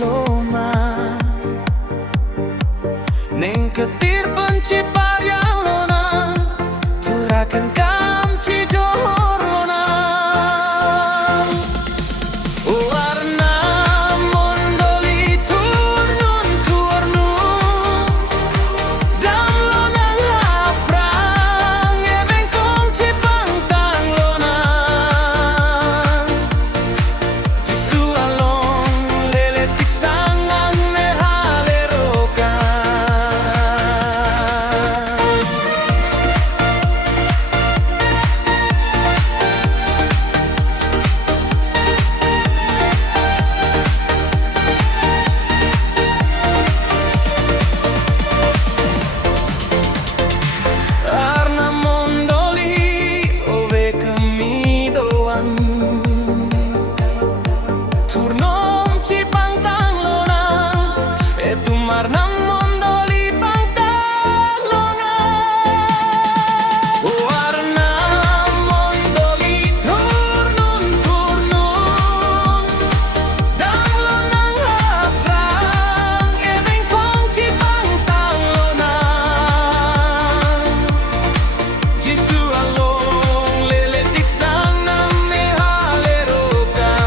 loma ning ketir benci pariang lona turakan kamci johor lona warna mondoli turnun turnu dan lona ngafrang eveng kongci pantang lona jisualong leletik sangang nehalerokan Arna mondoli ove kemidoan turnom ci pantang lona tu marna mondoli pantang lona warna mondoli turnun turnun dan lona ngafrang eveng kongci pantang lona jisualong leletik sangang nehalerokan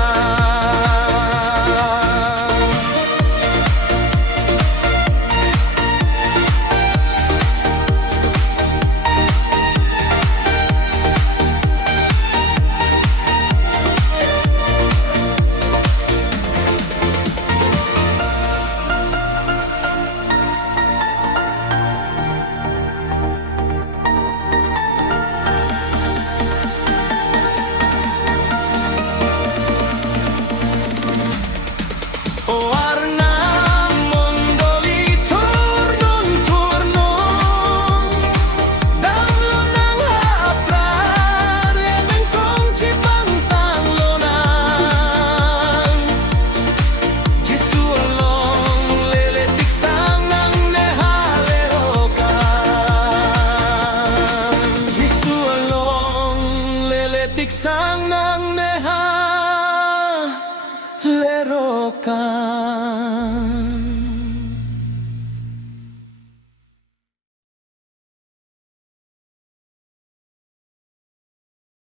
warna mondoli turnun turnun dan lona ngafrang eveng kongci pantang lona jisualong leletik sangang nehalerokan jisualong leletik sangang nehalerokan